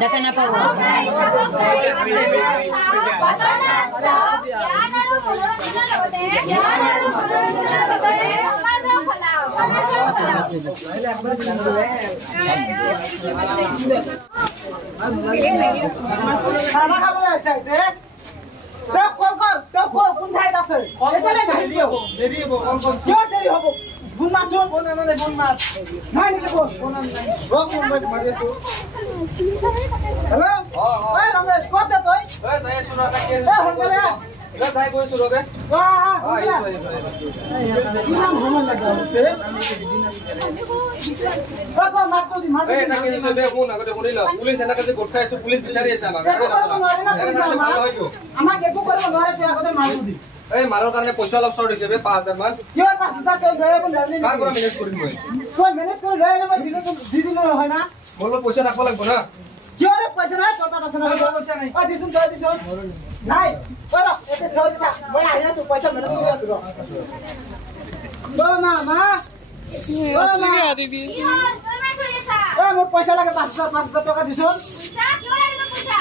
দেখা না পাবো পুলিশ বিচাৰি আছে আমাক একো কৰিব নোৱাৰে এই মালৰ কাৰণে পইচা অলপ চৰ্ট হৈছে 5000 মান কিয় 5000 কৈ গয়ে বনালি কাৰ পৰা মেনেজ কৰিম মই মেনেজ কৰি লৈ মই দিলো হয় না বললো পইচা ৰাখব লাগিব না কিয় ৰে পইচা নাই চটা আছে না পইচা নাই দিছুন তই দিছুন নাই ওরা এতে থৰি না মই আহি আছো পইচা মেনেজ কৰি আছো মামা মোক পইচা লাগে 5000 টকা দিছুন কিয় লাগে পইচা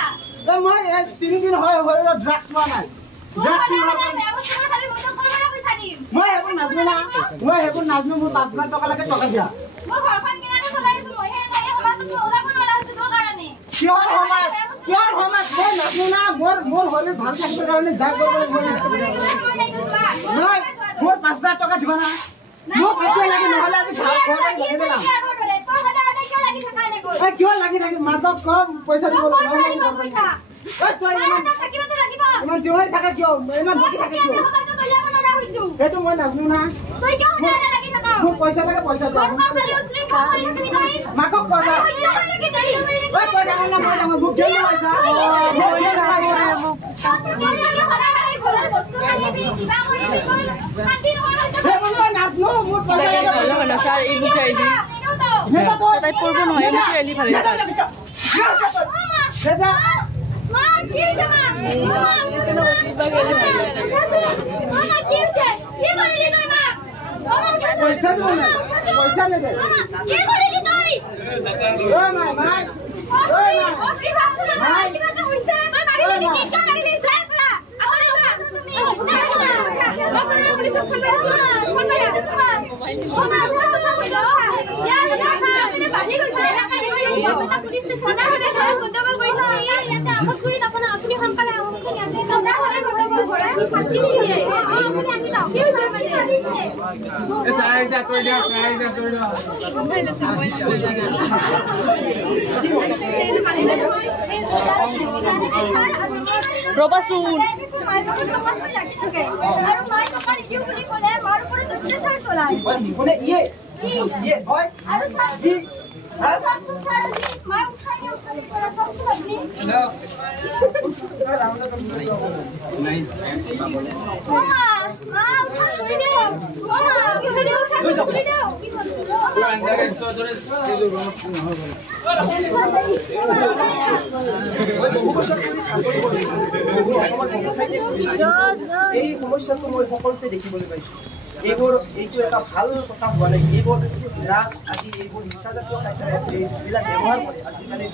মই 3 দিন হয় ড্ৰাগছ মা নাই মই এখন নাজনো না মই এখন নাজনো মোৰ 5000 টকা লাগে টকা দিয়া মই ঘৰখন কিনানে চলাইছো মই হে লাগে সমাজত ওলাব নোৱাৰা হৈছে তোৰ কাৰণে কিয় সমাজ মই নাজনো না মোৰ হলে ভাল থাকিবৰ কাৰণে যা কৰিব মই মোৰ 5000 টকা দিব না মোক কিয় লাগে নহলে আজি ঘৰ লাগি দিলা কিয় লাগি থাকে মাতক কম পইচা দিব লাগে পইচা তই ইমান জীবনে থাকা কিয় ইমান বকি থাকে কিয় সেইটো মই নাজনো না তই কিয় হঠাতে লাগি থাকা মোক পইচা লাগে পইচা দে মাকক পইচা ঐ তই ডাঙৰ না মই ডাঙৰ মোক দিয়ে পইচা নাজনো মোৰ পইচা লাগে স্যার এই বুকে আইবি তাই পড়ব নহয় মুখে এলি ভালে দাদা মা কি জামা কেন ওসিবা গেলে মামা কি হচ্ছে কি করলি তুই মা পয়সা দে না পয়সা দে কি করলি তুই ও মা ও মা কি কথা হইছে তুই মারি দিলি কি কাম মারিলি স্যার পড়া আমারে তুমি ওখানে পুলিশ ফোন পুলিশ সদা হলে গন্ডগোল কৰি থাকে ইয়াতে আমস কৰি তাপনা আপুনি হামকালে আমস ইয়াতে সদা হলে গন্ডগোল কৰে ফাঁকি দিয়ে আপুনি আহি যাও কি হৈছে মানে এ সাই যা তোই দাও ৰবা শুন আৰু মাই টকা ৰিডিউ বুলি ক'লে মাৰ ওপৰত প্ৰেছাৰ চলাই কোনে ইয়ে হয় আৰু কি আৰু সাত মাই উঠাই পৰা আপুনি হেল্ল' নাই মামা উঠাই লৈ দিও মামা ভিডিও উঠাই লৈ দিও পুরো আন্ডার তো জোরে দিলো এই সমস্যাটো মই সকলোতে দেখিবলৈ পাইছো এইবোৰ এইটো এটা ভাল কথা হোৱা নাই এইবোৰ ড্ৰাগছ আদি এইবোৰ নিচাজাতীয় এইবিলাক ব্যৱহাৰ কৰে আজিকালি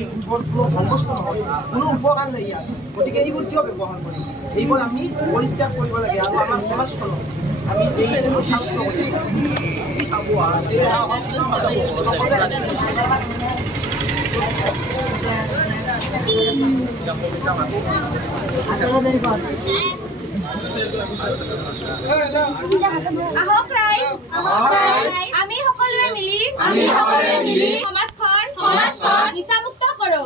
এইবোৰ কোনো ভাল বস্তু নহয় কোনো উপকাৰ নাই ইয়াত গতিকে এইবোৰ কিয় ব্যৱহাৰ কৰে এইবোৰ আমি পৰিত্যাগ কৰিব লাগে আৰু আমাৰ সমাজখনত আমি এইবোৰ চাব লাগে আমি সকলোৱে মিলি সমাজখন নিচামুক্ত কৰো